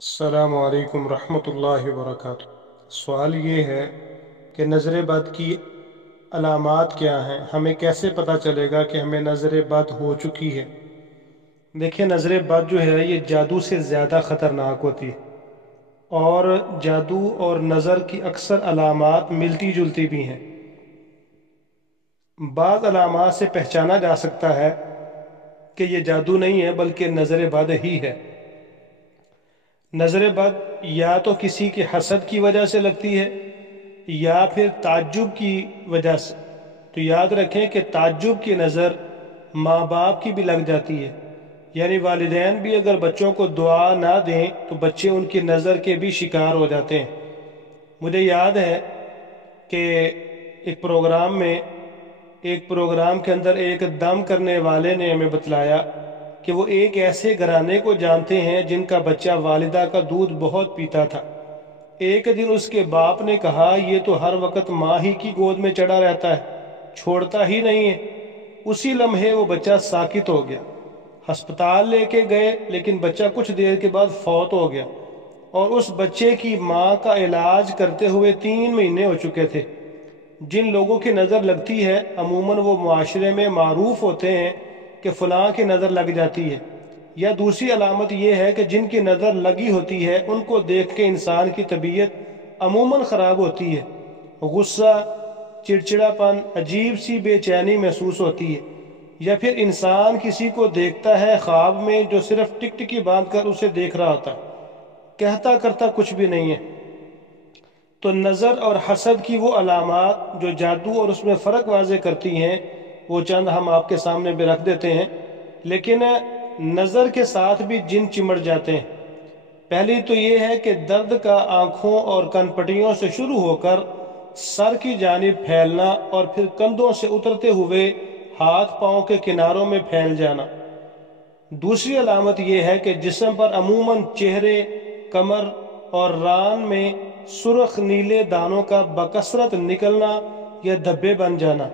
السلام علیکم ورحمۃ اللہ وبرکاتہ۔ سوال یہ ہے کہ نظر بد کی علامات کیا ہیں؟ ہمیں کیسے پتہ چلے گا کہ ہمیں نظر بد ہو چکی ہے؟ دیکھیں، نظر بد جو ہے یہ جادو سے زیادہ خطرناک ہوتی ہے، اور جادو اور نظر کی اکثر علامات ملتی جلتی بھی ہیں۔ بعض علامات سے پہچانا جا سکتا ہے کہ یہ جادو نہیں ہے بلکہ نظر بد ہی ہے۔ نظر بد یا تو کسی کے حسد کی وجہ سے لگتی ہے یا پھر تعجب کی وجہ سے۔ تو یاد رکھیں کہ تعجب کی نظر ماں باپ کی بھی لگ جاتی ہے، یعنی والدین بھی اگر بچوں کو دعا نہ دیں تو بچے ان کی نظر کے بھی شکار ہو جاتے ہیں۔ مجھے یاد ہے کہ ایک پروگرام کے اندر ایک دم کرنے والے نے ہمیں بتلایا کہ وہ ایک ایسے گھرانے کو جانتے ہیں جن کا بچہ والدہ کا دودھ بہت پیتا تھا۔ ایک دن اس کے باپ نے کہا، یہ تو ہر وقت ماں ہی کی گود میں چڑھا رہتا ہے، چھوڑتا ہی نہیں ہے۔ اسی لمحے وہ بچہ ساکت ہو گیا۔ ہسپتال لے کے گئے لیکن بچہ کچھ دیر کے بعد فوت ہو گیا، اور اس بچے کی ماں کا علاج کرتے ہوئے 3 مہینے ہو چکے تھے۔ جن لوگوں کی نظر لگتی ہے عموماً وہ معاشرے میں معروف ہوتے ہیں کہ فلاں کی نظر لگ جاتی ہے، یا دوسری علامت یہ ہے کہ جن کی نظر لگی ہوتی ہے ان کو دیکھ کے انسان کی طبیعت عموماً خراب ہوتی ہے، غصہ، چڑچڑا پن، عجیب سی بے چینی محسوس ہوتی ہے، یا پھر انسان کسی کو دیکھتا ہے خواب میں جو صرف ٹکٹکی باندھ کر اسے دیکھ رہا ہوتا ہے، کہتا کرتا کچھ بھی نہیں ہے۔ تو نظر اور حسد کی وہ علامات جو جادو اور اس میں فرق واضح کرتی ہیں وہ چند ہم آپ کے سامنے بھی رکھ دیتے ہیں، لیکن نظر کے ساتھ بھی جن چمٹ جاتے ہیں۔ پہلی تو یہ ہے کہ درد کا آنکھوں اور کن پٹیوں سے شروع ہو کر سر کی جانب پھیلنا اور پھر کندھوں سے اترتے ہوئے ہاتھ پاؤں کے کناروں میں پھیل جانا۔ دوسری علامت یہ ہے کہ جسم پر عموماً چہرے، کمر اور ران میں سرخ نیلے دانوں کا بکثرت نکلنا یا دھبے بن جانا۔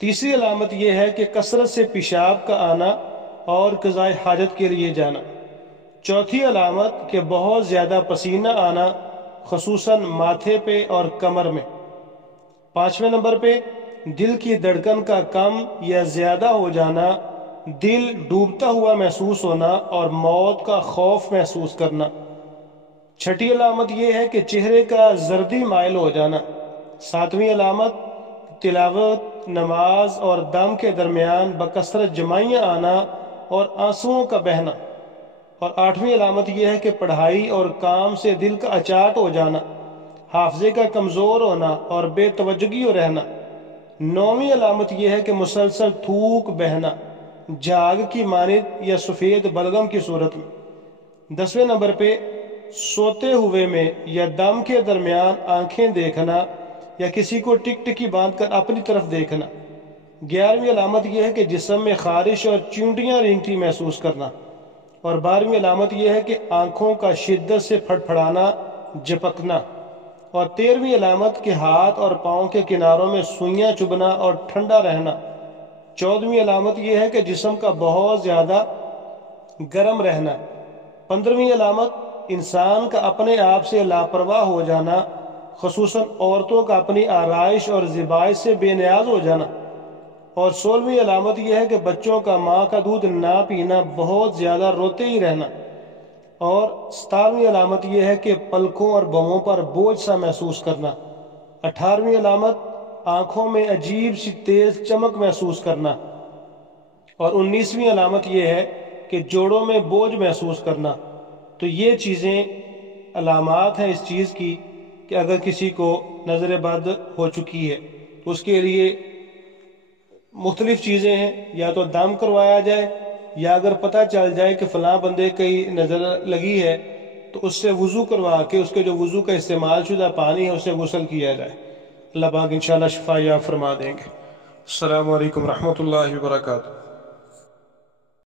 تیسری علامت یہ ہے کہ کثرت سے پیشاب کا آنا اور قضاء حاجت کے لیے جانا۔ چوتھی علامت کہ بہت زیادہ پسینہ آنا، خصوصاً ماتھے پہ اور کمر میں۔ 5ویں نمبر پہ دل کی دھڑکن کا کم یا زیادہ ہو جانا، دل ڈوبتا ہوا محسوس ہونا اور موت کا خوف محسوس کرنا۔ 6ٹھی علامت یہ ہے کہ چہرے کا زردی مائل ہو جانا۔ 7ویں علامت تلاوت، نماز اور دم کے درمیان بکثرت جمائیاں آنا اور آنسوؤں کا بہنا۔ اور 8ویں علامت یہ ہے کہ پڑھائی اور کام سے دل کا اچاٹ ہو جانا، حافظے کا کمزور ہونا اور بے توجہی ہو رہنا۔ 9ویں علامت یہ ہے کہ مسلسل تھوک بہنا، جھاگ کی مانند یا سفید بلغم کی صورت میں۔ 10ویں نمبر پہ سوتے ہوئے میں یا دم کے درمیان آنکھیں دیکھنا یا کسی کو ٹکٹکی باندھ کر اپنی طرف دیکھنا۔ 11ویں علامت یہ ہے کہ جسم میں خارش اور چیونٹیاں رینگتی محسوس کرنا۔ اور 12ویں علامت یہ ہے کہ آنکھوں کا شدت سے پھڑ پھڑانا، جھپکنا۔ اور 13ویں علامت کہ ہاتھ اور پاؤں کے کناروں میں سوئیاں چبھنا اور ٹھنڈا رہنا۔ 14ویں علامت یہ ہے کہ جسم کا بہت زیادہ گرم رہنا۔ 15ویں علامت انسان کا اپنے آپ سے لاپرواہ ہو جانا، خصوصاً عورتوں کا اپنی آرائش اور زیبائش سے بے نیاز ہو جانا۔ اور 16ویں علامت یہ ہے کہ بچوں کا ماں کا دودھ نہ پینا، بہت زیادہ روتے ہی رہنا۔ اور 17ویں علامت یہ ہے کہ پلکوں اور بھووں پر بوجھ سا محسوس کرنا۔ 18ویں علامت آنکھوں میں عجیب سی تیز چمک محسوس کرنا۔ اور 19ویں علامت یہ ہے کہ جوڑوں میں بوجھ محسوس کرنا۔ تو یہ چیزیں علامات ہیں اس چیز کی کہ اگر کسی کو نظر بد ہو چکی ہے تو اس کے لیے مختلف چیزیں ہیں، یا تو دم کروایا جائے، یا اگر پتہ چل جائے کہ فلاں بندے کی نظر لگی ہے تو اس سے وضو کروا کے اس کے جو وضو کا استعمال شدہ پانی ہے اسے غسل کیا جائے۔ اللہ پاک انشاءاللہ شفا یاب فرما دیں گے۔ السلام علیکم ورحمۃ اللہ وبرکاتہ۔